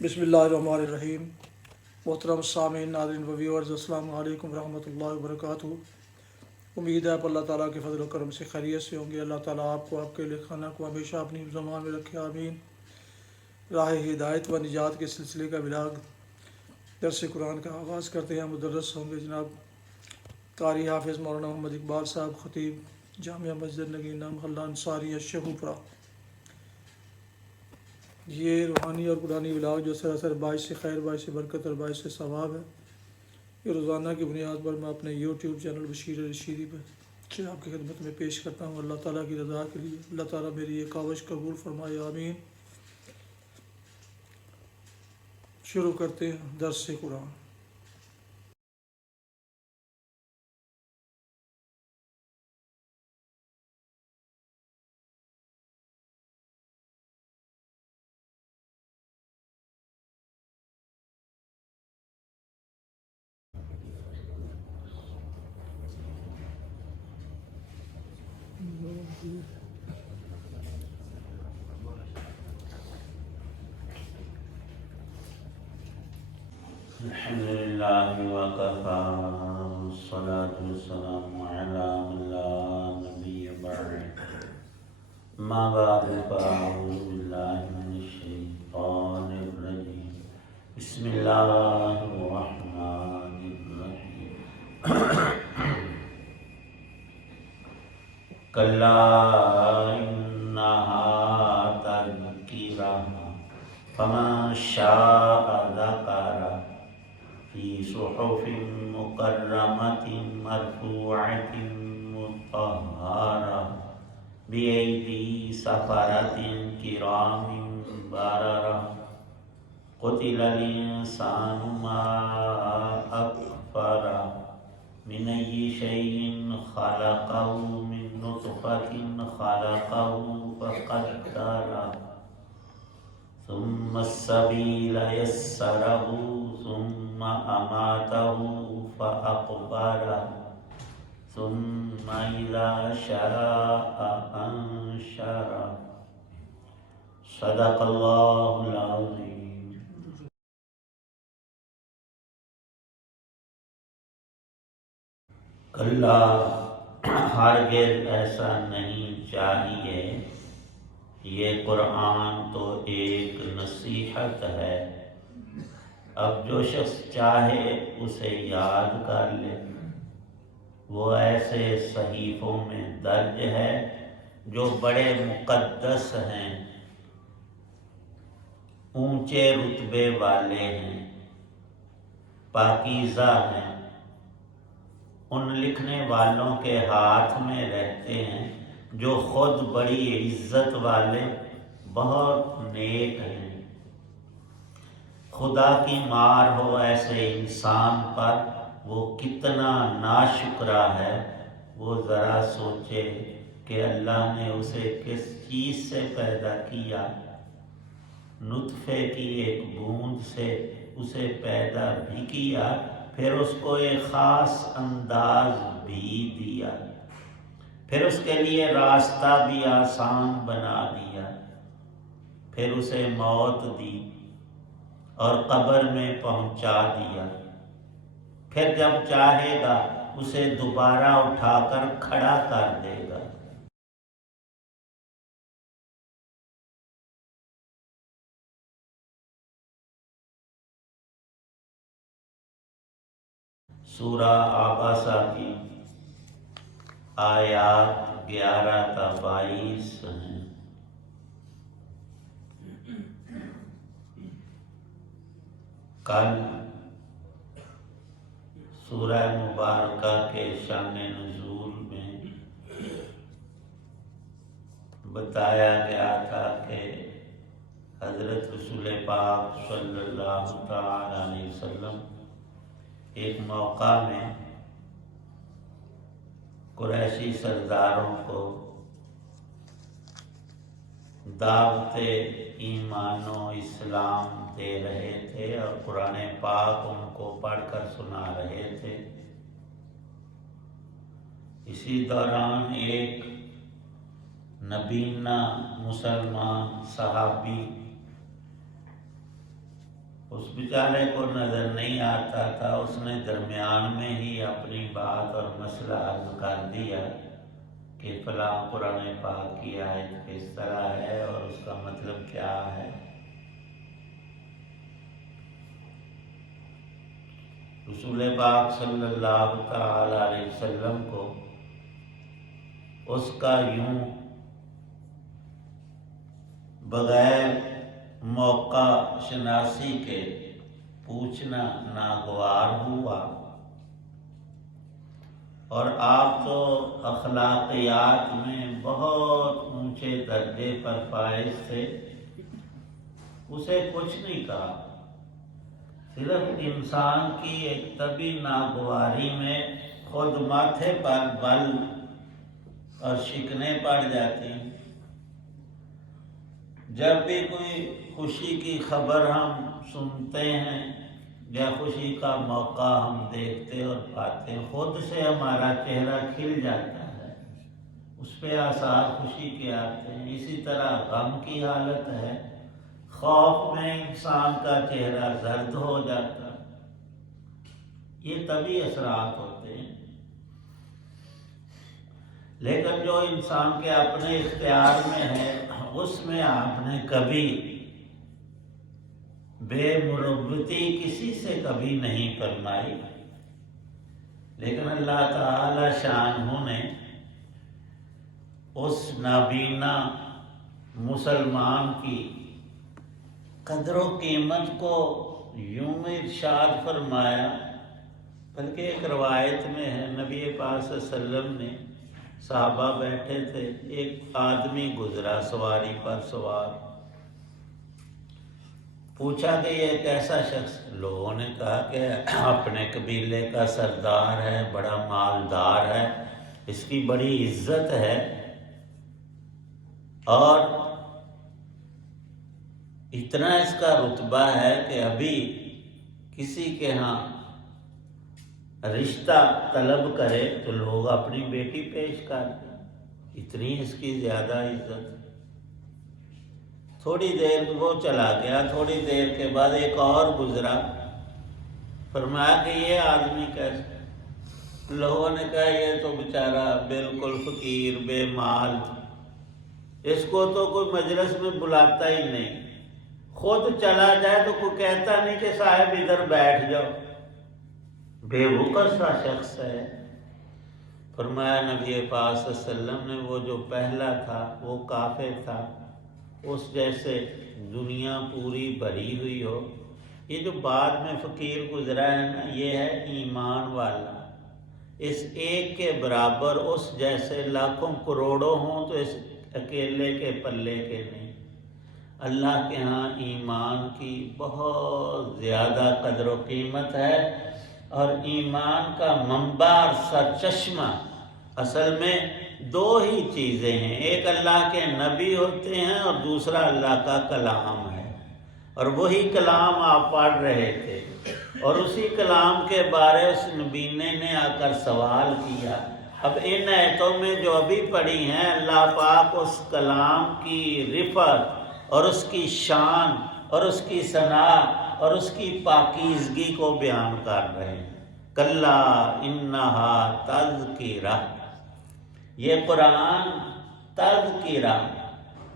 بسم اللہ الرحمن الرحیم۔ محترم سامعین، ناظرین و ویورز، السلام علیکم ورحمۃ اللہ وبرکاتہ۔ امید ہے آپ اللہ تعالیٰ کے فضل و کرم سے خیریت سے ہوں گے۔ اللہ تعالیٰ آپ کو، آپ کے لیے خانہ کو ہمیشہ اپنی زمان میں رکھے، آمین۔ راہ ہدایت و نجات کے سلسلے کا ولاگ درس قرآن کا آغاز کرتے ہیں۔ مدرس ہوں گے جناب قاری حافظ مولانا محمد اقبال صاحب، خطیب جامعہ مسجد نگینہ محلہ انصاریہ شیخوپورہ۔ یہ روحانی اور قرآنی ولاگ جو سراسر باعث خیر، باعث برکت اور باعث ثواب ہے، یہ روزانہ کی بنیاد پر میں اپنے یوٹیوب چینل بشیر رشیدی پر آپ کی خدمت میں پیش کرتا ہوں، اللہ تعالیٰ کی رضا کے لیے۔ اللہ تعالیٰ میری یہ کاوش قبول فرمائے، آمین۔ شروع کرتے ہیں درس قرآن۔ الحمد لله وكفى والصلاة والسلام على من لا نبي بعده ما بعد فأعوذ بالله من الشيطان الرجيم بسم الله الرحمن الرحيم كلا إنها تذكرة فمن شاء ذكره في صحف مكرمة مرفوعة مطهرة بأيدي سفرة كرام بررة قتل الإنسان ما أكفره من أي شيء خلقه من نطفة خلقه فقدره ثم السبيل يسره ثم أماته فأقبره ثم إذا شاء أنشره صدق الله العظيم۔ کلا، ہرگز ایسا نہیں چاہیے، یہ قرآن تو ایک نصیحت ہے، اب جو شخص چاہے اسے یاد کر لے۔ وہ ایسے صحیفوں میں درج ہے جو بڑے مقدس ہیں، اونچے رتبے والے ہیں، پاکیزہ ہیں، ان لکھنے والوں کے ہاتھ میں رہتے ہیں جو خود بڑی عزت والے، بہت نیک ہیں۔ خدا کی مار ہو ایسے انسان پر، وہ کتنا ناشکرا ہے۔ وہ ذرا سوچے کہ اللہ نے اسے کس چیز سے پیدا کیا، نطفے کی ایک بوند سے اسے پیدا بھی کیا، پھر اس کو ایک خاص انداز بھی دیا، پھر اس کے لیے راستہ بھی آسان بنا دیا، پھر اسے موت دی اور قبر میں پہنچا دیا، پھر جب چاہے گا اسے دوبارہ اٹھا کر کھڑا کر دے گا۔ سورہ عباسہ کی آیات 11 تا 22 ہیں۔ کل سورہ مبارکہ کے شان نزول میں بتایا گیا تھا کہ حضرت رسول پاک صلی اللہ تعالی علیہ وسلم ایک موقع میں قریشی سرداروں کو دعوت ایمان و اسلام دے رہے تھے اور قرآن پاک ان کو پڑھ کر سنا رہے تھے۔ اسی دوران ایک نبینا مسلمان صحابی اس بیچارے کو نظر نہیں آتا تھا، اس نے درمیان میں ہی اپنی بات اور مسئلہ عرض کر دیا کہ فلاں قرآن پاک کی آیت کس طرح ہے اور اس کا مطلب کیا ہے۔ رسول پاک صلی اللہ تعالی علیہ وسلم کو اس کا یوں بغیر موقع شناسی کے پوچھنا ناگوار ہوا، اور آپ تو اخلاقیات میں بہت اونچے درجے پر فائز تھے، اسے کچھ نہیں کہا، صرف انسان کی ایک طبی ناگواری میں خود ماتھے پر بل اور شکنیں پڑ جاتی ہیں۔ جب بھی کوئی خوشی کی خبر ہم سنتے ہیں یا خوشی کا موقع ہم دیکھتے اور پاتے ہیں، خود سے ہمارا چہرہ کھل جاتا ہے، اس پہ آثار خوشی کے آتے ہیں۔ اسی طرح غم کی حالت ہے، خوف میں انسان کا چہرہ زرد ہو جاتا، یہ طبی اثرات ہوتے ہیں۔ لیکن جو انسان کے اپنے اختیار میں ہے، اس میں آپ نے کبھی بے مربتی کسی سے کبھی نہیں فرمائی، لیکن اللہ تعالی شانہ نے اس نابینا مسلمان کی قدر و قیمت کو یوں ارشاد فرمایا، بلکہ ایک روایت میں ہے نبی پاک صلی اللہ علیہ وسلم نے، صحابہ بیٹھے تھے، ایک آدمی گزرا سواری پر سوار، پوچھا کہ یہ کیسا شخص؟ لوگوں نے کہا کہ اپنے قبیلے کا سردار ہے، بڑا مالدار ہے، اس کی بڑی عزت ہے، اور اتنا اس کا رتبہ ہے کہ ابھی کسی کے ہاں رشتہ طلب کرے تو لوگ اپنی بیٹی پیش کر دیں، اتنی اس کی زیادہ عزت۔ تھوڑی دیر وہ چلا گیا، تھوڑی دیر کے بعد ایک اور گزرا، فرمایا کہ یہ آدمی کیسے؟ لوگوں نے کہا یہ تو بیچارہ بالکل فقیر بے مال، اس کو تو کوئی مجلس میں بلاتا ہی نہیں، خود چلا جائے تو کوئی کہتا نہیں کہ صاحب ادھر بیٹھ جاؤ، بے وقت سا شخص ہے۔ فرمایا نبی پاک صلی اللہ علیہ وسلم نے وہ جو پہلا تھا وہ کافر تھا، اس جیسے دنیا پوری بھری ہوئی ہو، یہ جو بعد میں فقیر گزرا ہے نا، یہ ہے ایمان والا، اس ایک کے برابر اس جیسے لاکھوں کروڑوں ہوں تو اس اکیلے کے پلے کے نہیں۔ اللہ کے ہاں ایمان کی بہت زیادہ قدر و قیمت ہے، اور ایمان کا منبع اور سرچشمہ اصل میں دو ہی چیزیں ہیں، ایک اللہ کے نبی ہوتے ہیں اور دوسرا اللہ کا کلام ہے، اور وہی کلام آپ پڑھ رہے تھے، اور اسی کلام کے بارے اس نبینے نے آ کر سوال کیا۔ اب ان آیتوں میں جو ابھی پڑھی ہیں، اللہ پاک اس کلام کی رفعت اور اس کی شان اور اس کی ثنا اور اس کی پاکیزگی کو بیان کر رہے ہیں۔ کلا انہا تذکرہ، یہ قرآن تذکرہ،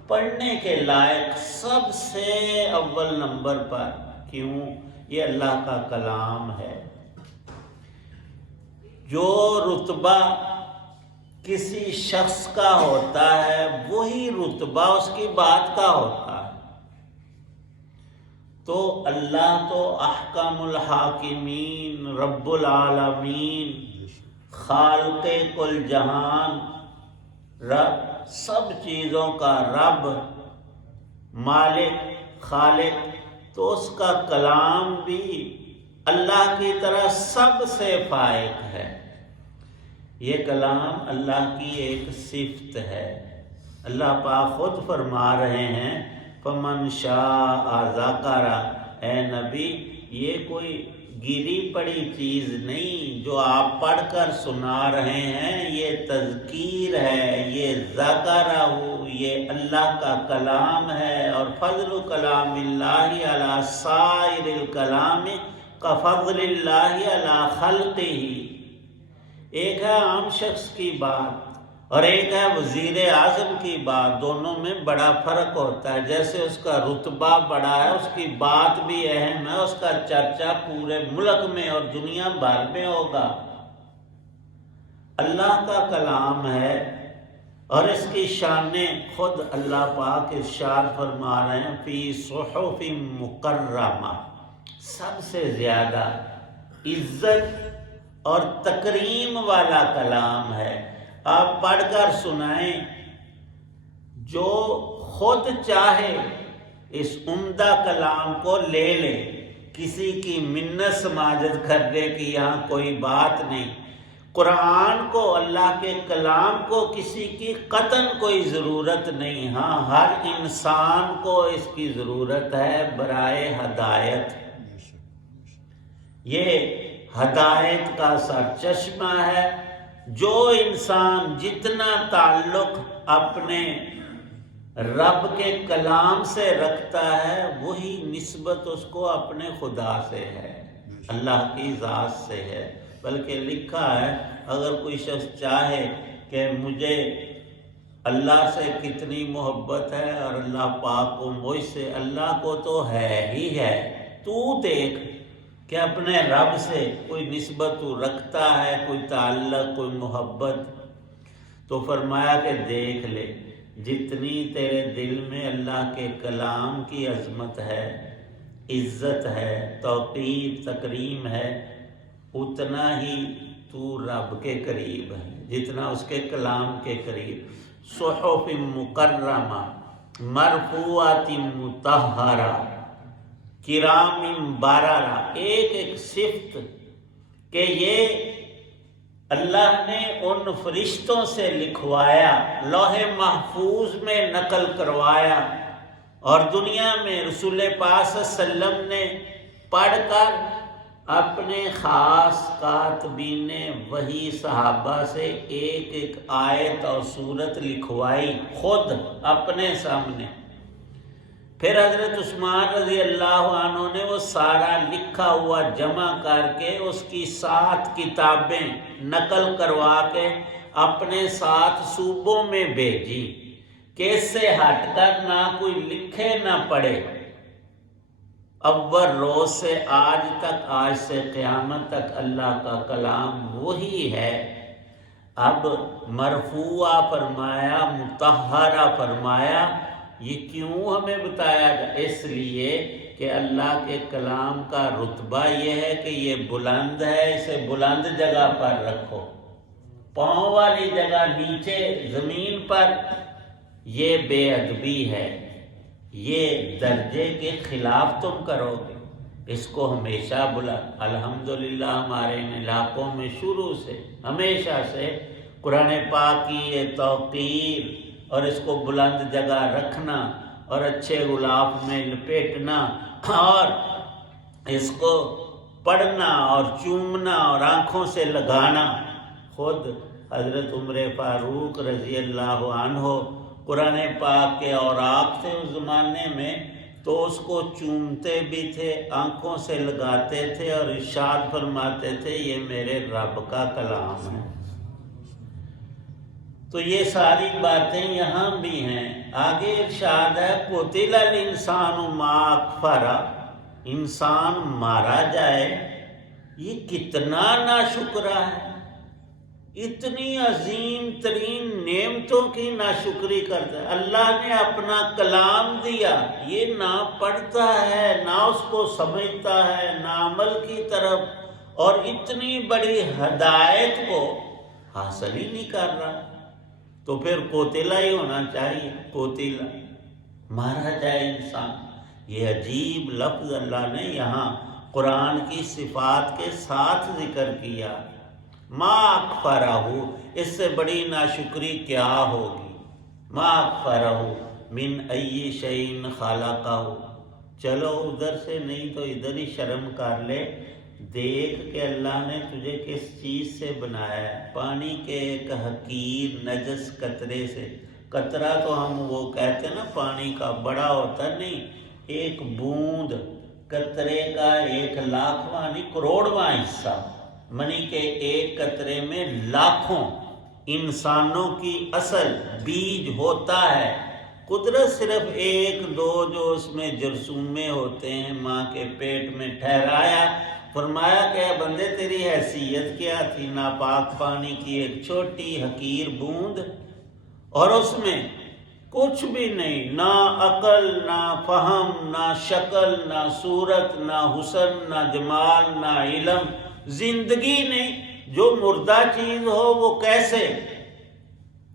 پڑھنے کے لائق سب سے اول نمبر پر، کیوں؟ یہ اللہ کا کلام ہے۔ جو رتبہ کسی شخص کا ہوتا ہے وہی رتبہ اس کی بات کا ہوتا ہے۔ تو اللہ تو احکم الحاکمین، رب العالمین، خالق کل جہان، رب سب چیزوں کا رب، مالک، خالق، تو اس کا کلام بھی اللہ کی طرح سب سے فائق ہے۔ یہ کلام اللہ کی ایک صفت ہے۔ اللہ پاک خود فرما رہے ہیں فَمَنْ شَاءَ ذَكَرَ، اے نبی یہ کوئی گری پڑی چیز نہیں جو آپ پڑھ کر سنا رہے ہیں، یہ تذکیر ہے، یہ ذکرہ، یہ اللہ کا کلام ہے، اور فضل کلام اللہ علی سائر الکلام کفضل اللہ علی خلقہ۔ ایک ہے عام شخص کی بات اور ایک ہے وزیر اعظم کی بات، دونوں میں بڑا فرق ہوتا ہے۔ جیسے اس کا رتبہ بڑا ہے، اس کی بات بھی اہم ہے، اس کا چرچا پورے ملک میں اور دنیا بھر میں ہوگا۔ اللہ کا کلام ہے اور اس کی شانیں خود اللہ پاک ارشاد فرما رہے ہیں، فی صحف مکرمہ، سب سے زیادہ عزت اور تکریم والا کلام ہے۔ آپ پڑھ کر سنائیں، جو خود چاہے اس عمدہ کلام کو لے لے، کسی کی منت سماجت کرنے کی یہاں کوئی بات نہیں۔ قرآن کو، اللہ کے کلام کو کسی کی قطعاً کوئی ضرورت نہیں، ہاں ہر انسان کو اس کی ضرورت ہے برائے ہدایت۔ یہ ہدایت کا سرچشمہ ہے۔ جو انسان جتنا تعلق اپنے رب کے کلام سے رکھتا ہے، وہی نسبت اس کو اپنے خدا سے ہے، اللہ کی ذات سے ہے۔ بلکہ لکھا ہے، اگر کوئی شخص چاہے کہ مجھے اللہ سے کتنی محبت ہے اور اللہ پاک کو مجھ سے، اللہ کو تو ہے ہی ہے، تو دیکھ کہ اپنے رب سے کوئی نسبت تو رکھتا ہے، کوئی تعلق، کوئی محبت۔ تو فرمایا کہ دیکھ لے، جتنی تیرے دل میں اللہ کے کلام کی عظمت ہے، عزت ہے، توقیر، تکریم ہے، اتنا ہی تو رب کے قریب ہے، جتنا اس کے کلام کے قریب۔ صحف مکرمہ مرفوعات مطہرہ کرام بررہ، ایک ایک صفت کہ یہ اللہ نے ان فرشتوں سے لکھوایا، لوح محفوظ میں نقل کروایا، اور دنیا میں رسول پاک صلی اللہ علیہ وسلم نے پڑھ کر اپنے خاص کاتبین وحی صحابہ سے ایک ایک آیت اور سورت لکھوائی، خود اپنے سامنے۔ پھر حضرت عثمان رضی اللہ عنہ نے وہ سارا لکھا ہوا جمع کر کے اس کی 7 کتابیں نقل کروا کے اپنے 7 صوبوں میں بھیجی کہ اس سے ہٹ کر نہ کوئی لکھے نہ پڑھے۔ اول روز سے آج تک، آج سے قیامت تک اللہ کا کلام وہی ہے۔ اب مرفوع فرمایا، مطہرہ فرمایا، یہ کیوں ہمیں بتایا گیا؟ اس لیے کہ اللہ کے کلام کا رتبہ یہ ہے کہ یہ بلند ہے، اسے بلند جگہ پر رکھو، پاؤں والی جگہ نیچے زمین پر یہ بے ادبی ہے، یہ درجے کے خلاف تم کرو گے، اس کو ہمیشہ الحمدللہ ہمارے ان علاقوں میں شروع سے ہمیشہ سے قرآن پاک کی یہ توقیر اور اس کو بلند جگہ رکھنا اور اچھے غلاف میں لپیٹنا اور اس کو پڑھنا اور چومنا اور آنکھوں سے لگانا، خود حضرت عمر فاروق رضی اللہ عنہ قرآن پاک کے اوراق تھے اس زمانے میں، تو اس کو چومتے بھی تھے، آنکھوں سے لگاتے تھے اور ارشاد فرماتے تھے یہ میرے رب کا کلام ہے۔ تو یہ ساری باتیں یہاں بھی ہیں۔ آگے ارشاد ہے قتل الانسان ما اکفرہ، انسان مارا جائے، یہ کتنا ناشکرا ہے، اتنی عظیم ترین نعمتوں کی ناشکری کرتا ہے۔ اللہ نے اپنا کلام دیا، یہ نہ پڑھتا ہے، نہ اس کو سمجھتا ہے، نہ عمل کی طرف، اور اتنی بڑی ہدایت کو حاصل ہی نہیں کر رہا، تو پھر قتلہ ہی ہونا چاہیے، قتلہ، مارا جائے انسان۔ یہ عجیب لفظ اللہ نے یہاں قرآن کی صفات کے ساتھ ذکر کیا۔ ما اکفرہ، اس سے بڑی ناشکری کیا ہوگی؟ ما اکفرہ من ای شیء خلقہ، چلو ادھر سے نہیں تو ادھر ہی شرم کر لے دیکھ کہ اللہ نے تجھے کس چیز سے بنایا ہے، پانی کے ایک حقیر نجس قطرے سے۔ قطرہ تو ہم وہ کہتے ہیں نا پانی کا بڑا ہوتا نہیں، ایک بوند قطرے کا 1,00,000واں نہیں کروڑواں حصہ، منی کے ایک قطرے میں لاکھوں انسانوں کی اصل بیج ہوتا ہے۔ قدرت صرف 1-2 جو اس میں جرثومے ہوتے ہیں ماں کے پیٹ میں ٹھہرایا، فرمایا کہ اے بندے تیری حیثیت کیا تھی، ناپاک پانی کی ایک چھوٹی حقیر بوند، اور اس میں کچھ بھی نہیں، نہ عقل، نہ فہم، نہ شکل، نہ صورت، نہ حسن، نہ جمال، نہ علم، زندگی نہیں۔ جو مردہ چیز ہو وہ کیسے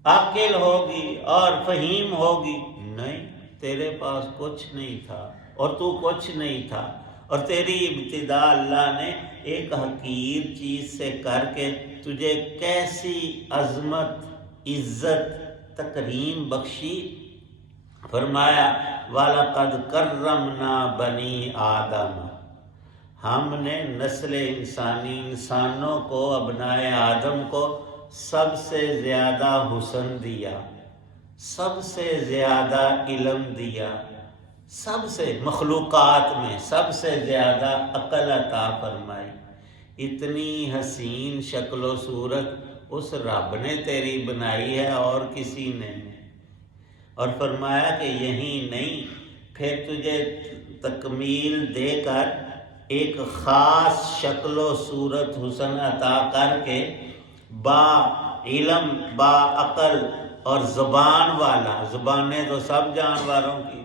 عاقل ہوگی اور فہیم ہوگی؟ نہیں، تیرے پاس کچھ نہیں تھا اور تو کچھ نہیں تھا، اور تیری ابتدا اللہ نے ایک حقیر چیز سے کر کے تجھے کیسی عظمت، عزت، تکریم بخشی۔ فرمایا وَلَقَدْ كَرَّمْنَا بَنِي آدَمَ، ہم نے نسل انسانی، انسانوں کو، ابنائے آدم کو سب سے زیادہ حسن دیا، سب سے زیادہ علم دیا، سب سے مخلوقات میں سب سے زیادہ عقل عطا فرمائی۔ اتنی حسین شکل و صورت اس رب نے تیری بنائی ہے اور کسی نے نہیں۔ اور فرمایا کہ یہی نہیں، پھر تجھے تکمیل دے کر ایک خاص شکل و صورت حسن عطا کر کے با علم، با عقل اور زبان والا، زبانیں تو سب جانوروں کی،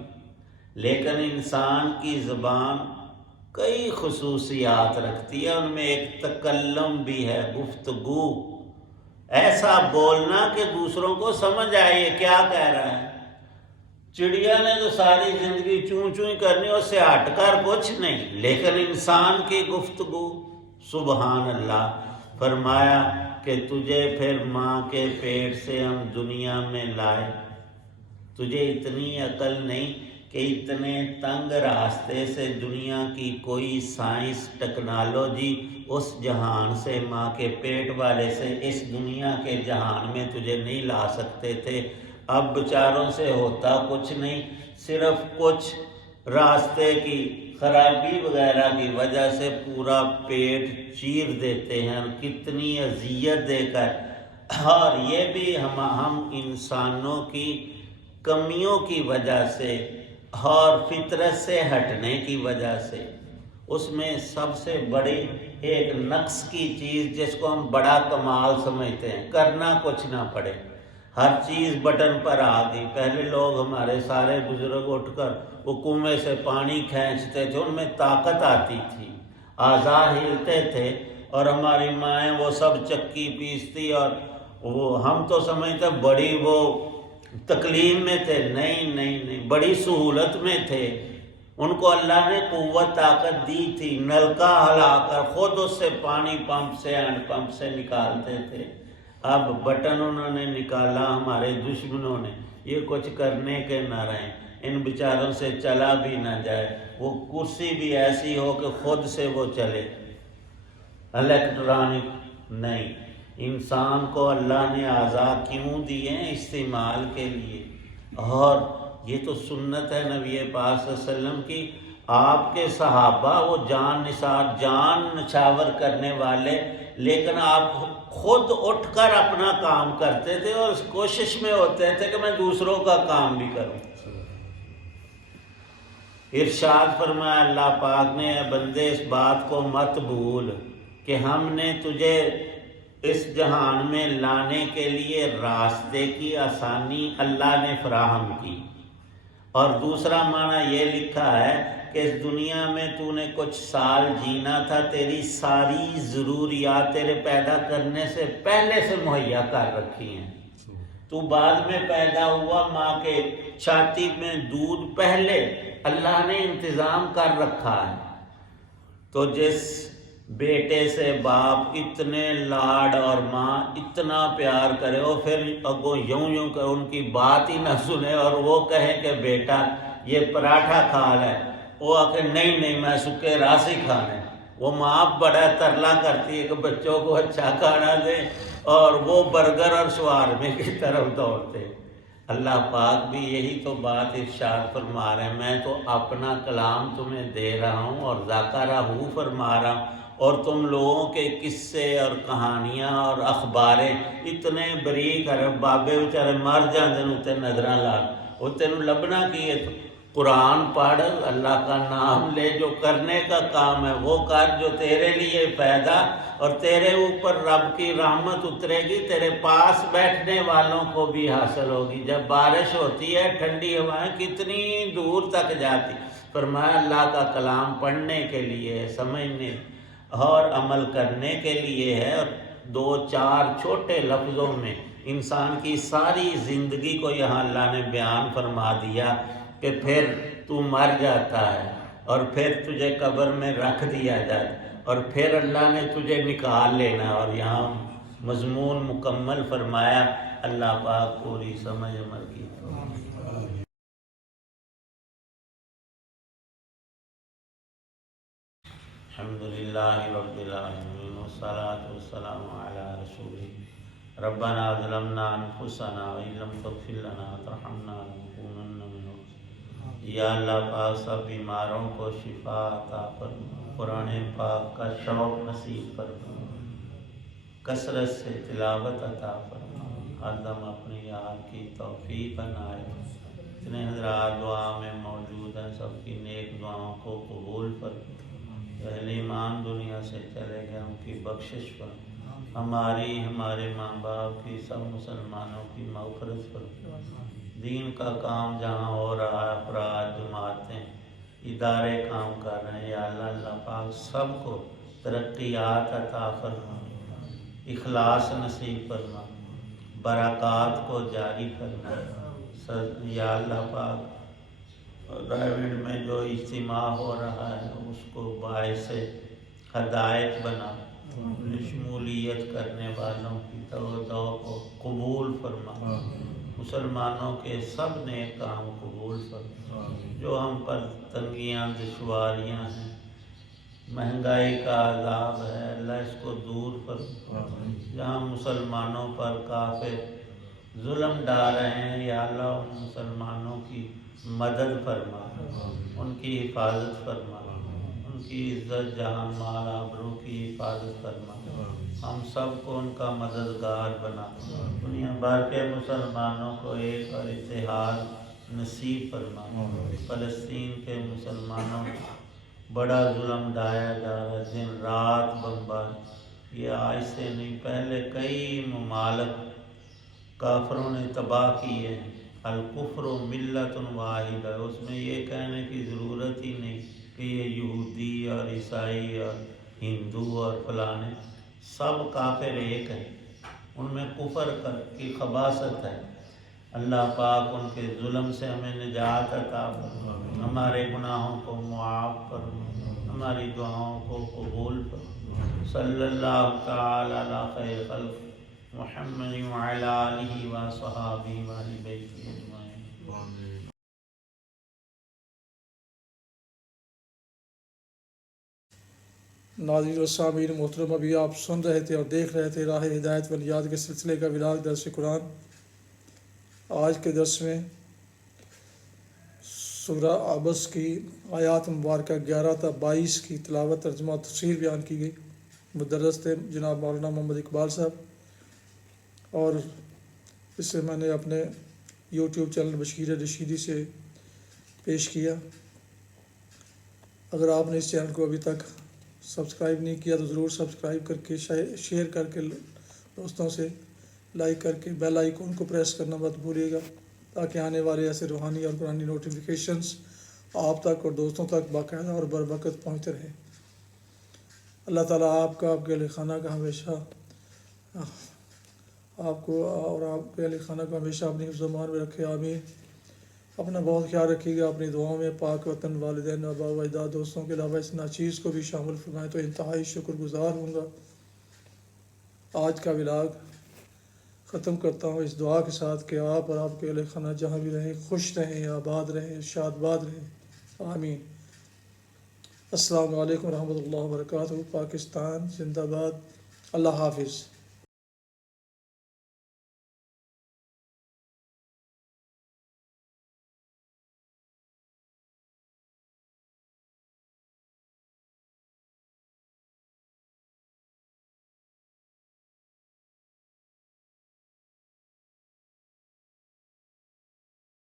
لیکن انسان کی زبان کئی خصوصیات رکھتی ہے، ان میں ایک تکلم بھی ہے، گفتگو، ایسا بولنا کہ دوسروں کو سمجھ آئے کیا کہہ رہا ہے۔ چڑیا نے تو ساری زندگی چوں چوں کرنی، اس سے ہٹ کر کچھ نہیں، لیکن انسان کی گفتگو، سبحان اللہ۔ فرمایا کہ تجھے پھر ماں کے پیٹ سے ہم دنیا میں لائے، تجھے اتنی عقل نہیں کہ اتنے تنگ راستے سے دنیا کی کوئی سائنس، ٹیکنالوجی اس جہان سے، ماں کے پیٹ والے سے اس دنیا کے جہان میں تجھے نہیں لا سکتے تھے۔ اب بیچاروں سے ہوتا کچھ نہیں، صرف کچھ راستے کی خرابی وغیرہ کی وجہ سے پورا پیٹ چیر دیتے ہیں، کتنی اذیت دے کر۔ اور یہ بھی ہم انسانوں کی کمیوں کی وجہ سے اور فطرت سے ہٹنے کی وجہ سے۔ اس میں سب سے بڑی ایک نقص کی چیز جس کو ہم بڑا کمال سمجھتے ہیں، کرنا کچھ نہ پڑے، ہر چیز بٹن پر آ گئی۔ پہلے لوگ ہمارے سارے بزرگ اٹھ کر وہ کنویں سے پانی کھینچتے تھے، ان میں طاقت آتی تھی، اعضاء ہلتے تھے، اور ہماری مائیں وہ سب چکی پیستی، اور وہ ہم تو سمجھتے بڑی وہ تکلیف میں تھے، نہیں، بڑی سہولت میں تھے۔ ان کو اللہ نے قوت طاقت دی تھی، نلکا ہلا کر خود اس سے پانی پمپ سے، ہینڈ پمپ سے نکالتے تھے۔ اب بٹن انہوں نے نکالا ہمارے دشمنوں نے، یہ کچھ کرنے کے نہ رہیں، ان بیچاروں سے چلا بھی نہ جائے، وہ کرسی بھی ایسی ہو کہ خود سے وہ چلے، الیکٹرانک نہیں۔ انسان کو اللہ نے اعضاء کیوں دیے ہیں؟ استعمال کے لیے، اور یہ تو سنت ہے نبی پاک صلی اللہ علیہ وسلم کی۔ آپ کے صحابہ وہ جان نثار، جان نچھاور کرنے والے، لیکن آپ خود اٹھ کر اپنا کام کرتے تھے اور اس کوشش میں ہوتے تھے کہ میں دوسروں کا کام بھی کروں۔ ارشاد فرمایا اللہ پاک نے، اے بندے اس بات کو مت بھول کہ ہم نے تجھے اس جہان میں لانے کے لیے راستے کی آسانی اللہ نے فراہم کی۔ اور دوسرا معنی یہ لکھا ہے کہ اس دنیا میں تو نے کچھ سال جینا تھا، تیری ساری ضروریات تیرے پیدا کرنے سے پہلے سے مہیا کر رکھی ہیں۔ تو بعد میں پیدا ہوا، ماں کے چھاتی میں دودھ پہلے اللہ نے انتظام کر رکھا ہے۔ تو جس بیٹے سے باپ اتنے لاڈ اور ماں اتنا پیار کرے، وہ پھر اگوں یوں کر ان کی بات ہی نہ سنے اور وہ کہے کہ بیٹا یہ پراٹھا کھا لے، وہ آ کے نہیں میں سکے راس ہی کھانے، وہ ماں بڑا ترلا کرتی ہے کہ بچوں کو اچھا کھانا دیں اور وہ برگر اور شوارمے کی طرف دوڑتے۔ اللہ پاک بھی یہی تو بات ارشاد فرما رہے ہیں، میں تو اپنا کلام تمہیں دے رہا ہوں اور ذاکرہ فرما رہا ہوں، اور تم لوگوں کے قصے اور کہانیاں اور اخباریں اتنے بریک بابے بیچارے مر جاندے اتنے نظراں لا وہ تینوں لبنا کی ہے۔ تو قرآن پڑھ، اللہ کا نام لے، جو کرنے کا کام ہے وہ کر، جو تیرے لیے فائدہ اور تیرے اوپر رب کی رحمت اترے گی، تیرے پاس بیٹھنے والوں کو بھی حاصل ہوگی۔ جب بارش ہوتی ہے ٹھنڈی ہوائیں کتنی دور تک جاتی، فرمایا اللہ کا کلام پڑھنے کے لیے، سمجھنے اور عمل کرنے کے لیے ہے، اور 2-4 چھوٹے لفظوں میں انسان کی ساری زندگی کو یہاں اللہ نے بیان فرما دیا کہ پھر تو مر جاتا ہے اور پھر تجھے قبر میں رکھ دیا جاتا اور پھر اللہ نے تجھے نکال لینا، اور یہاں مضمون مکمل فرمایا۔ اللہ پاک پوری سمجھ عمل کی۔ الحمدللہ رب العالمین والصلاة والسلام علی رسولہ ربنا ظلمنا انفسنا وإن لم تغفر لنا وترحمنا لنکونن من الخاسرین۔ یا اللہ پاک سب بیماروں کو شفا عطا فرما، قرآن پاک کا شوق نصیب فرما، کثرت سے تلاوت عطا فرما، ہر دم اپنی یاد کی توفیق عنایت۔ اتنے حضرات دعا میں موجود ہیں، سب کی نیک دعاؤں کو قبول فرما۔ اہل ایمان دنیا سے چلے گئے، ان کی بخشش فرما، ہماری ہمارے ماں باپ کی، سب مسلمانوں کی مغفرت فرما۔ دین کا کام جہاں ہو رہا ہے، افراد، جماعتیں، ادارے کام کر رہے ہیں، یا اللہ اللہ پاک سب کو ترقیات عطا فرما، اخلاص نصیب فرما، برکات کو جاری فرما۔ یا اللہ پاک ڈائیوڈ میں جو اجتماع ہو رہا ہے اس کو باعث ہدایت بنا، شمولیت کرنے والوں کی توجہ کو قبول فرما، مسلمانوں کے سب نیک کام قبول فرما۔ جو ہم پر تنگیاں دشواریاں ہیں، مہنگائی کا عذاب ہے، اللہ اس کو دور فرما۔ جہاں مسلمانوں پر کافر ظلم ڈال رہے ہیں، یا اللہ ان مسلمانوں کی مدد فرما، ان کی حفاظت فرما، ان کی عزت جان مال آبرو کی حفاظت فرما، ہم سب کو ان کا مددگار بنا، دنیا بھر کے مسلمانوں کو ایک اور اتحاد نصیب فرما۔ فلسطین کے مسلمانوں کو بڑا ظلم ڈایا جا رہا ہے، دن رات بمبار، یہ آج سے نہیں پہلے کئی ممالک کافروں نے تباہ کیے ہیں۔ الکفر ملت واحد ہے، اس میں یہ کہنے کی ضرورت ہی نہیں کہ یہ یہودی اور عیسائی اور ہندو اور فلانے، سب کافر ایک ہیں، ان میں کفر کی خباثت ہے۔ اللہ پاک ان کے ظلم سے ہمیں نجات عطا فرما، ہمارے گناہوں کو معاف فرما، ہماری دعاؤں کو قبول فرما۔ صلی اللہ تعالی علی خیر خلق محمد وعلی آلہ وصحابہ وآل بیتہ اجمعین۔ ناظرین و سامعین محترم، ابھی آپ سن رہے تھے اور دیکھ رہے تھے راہ ہدایت و نجات کے سلسلے کا ولاگ درس قرآن۔ آج کے درس میں سورہ عبس کی آیات مبارکہ 11 تا 22 کی تلاوت، ترجمہ و تفسیر بیان کی گئی۔ مدرس تھے جناب مولانا محمد اقبال صاحب، اور اسے میں نے اپنے یوٹیوب چینل بشیر رشیدی سے پیش کیا۔ اگر آپ نے اس چینل کو ابھی تک سبسکرائب نہیں کیا تو ضرور سبسکرائب کر کے شیئر کر کے دوستوں سے لائک کر کے بیل آئیکن کو پریس کرنا مت بھولیے گا، تاکہ آنے والے ایسے روحانی اور قرآنی نوٹیفیکیشنز آپ تک اور دوستوں تک باقاعدہ اور بروقت پہنچتے رہیں۔ اللہ تعالیٰ آپ کا، آپ کے اہل خانہ کا ہمیشہ آپ کو اور آپ کے اہل خانہ کو ہمیشہ اپنی حفظ و امان میں رکھے، آمین۔ اپنا بہت خیال رکھیے گا، اپنی دعاؤں میں پاک وطن، والدین، آباء و اجداد، دوستوں کے علاوہ اس ناچیز کو بھی شامل فرمائیں تو انتہائی شکر گزار ہوں گا۔ آج کا ولاگ ختم کرتا ہوں اس دعا کے ساتھ کہ آپ اور آپ کے اہل خانہ جہاں بھی رہیں خوش رہیں، آباد رہیں، شاد باد رہیں، آمین۔ السلام علیکم ورحمۃ اللہ وبرکاتہ۔ پاکستان زندہ باد۔ اللہ حافظ۔